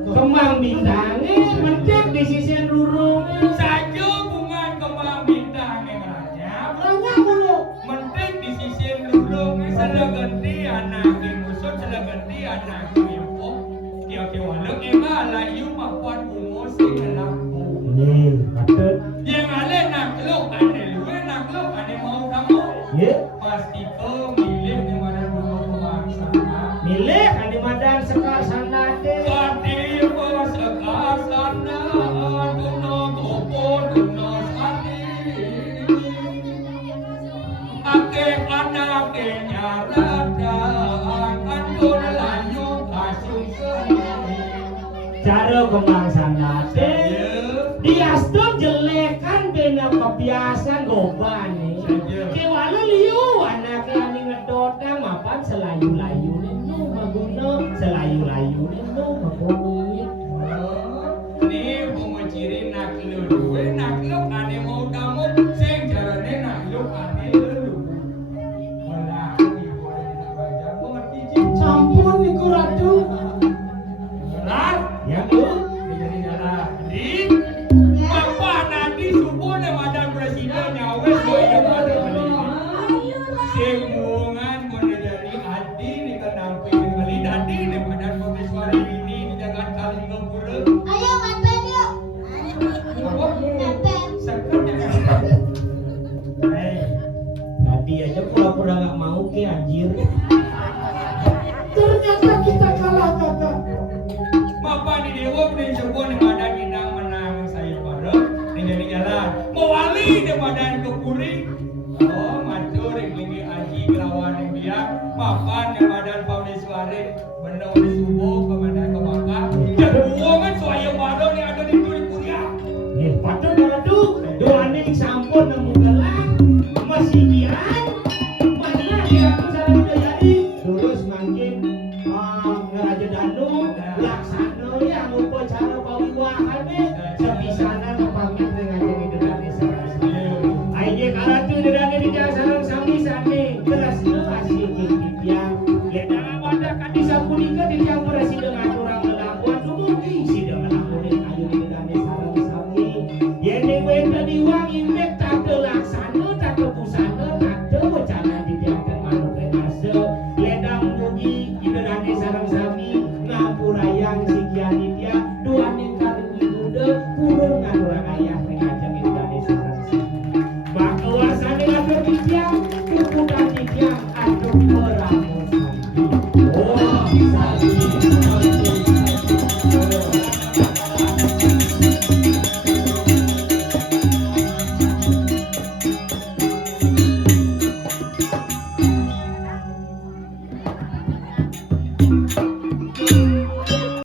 Kembang bintangnya mentek di sisi rurungnya. Saja bunga kembang bintang yang ranyap Ranya mulu. mentik di sisi rurungnya selagenti anak yang musuh selagenti anak yang impok. Dia walau emang layu makuat bunga sing lampu. Nih, patut. Yang ada nakluk ane luwe nakluk ane mau kamu. Ya, Pasti pemilih di mana bunga kembang sana. milih andi madan sekar sana teh. Kati sekar sana tuna gopo tuna sani. Ake anak nyaratan kantor layu kasung seni. Cara kembang sana teh. Diastum jelekan bena kebiasaan goban nih. Kewalu liu anak lani ngedota mapan selayu-layu nenu maguna selayu-layu nenu maguni. Ini bunga ciri nakluk duwe nakluk ane mau kamu sing jarane nakluk ane lelu. Malah ibu ada baca mengerti cing. Sampun niku ratu. Rat, Ya bu, jadi jalan. Di apa nanti subuh ne madan presiden nyawe boyo ada beli. Sing bungan mun jadi adi ni kenang pengen beli dadi ne madan pemeswari ini di jagat Kalinga Pura. Ayo nganten yuk. Apa? Nganten. Sekarang tadi aja pura-pura nggak mau ke anjir. Ternyata kita kalah kakak. Mapa di dewa punya sebuah nih ada bintang menang saya baru nih jadi jalan mau wali di badan kekuring. Oh, matur lagi aji kelawan yang dia makan di badan paudesware bener di subuh ke badan ke maka. Jadi kan soalnya badan yang ada di kuliah. Patut kalau doa ning sampun nemu gelang masih kian mana dia cara udah jadi terus makin ngeraja danu laksana yang upacara pawiwahane sebisana pamit dengan jadi dedane sareng aye karatu dedane di sareng sami sami terus asih kipian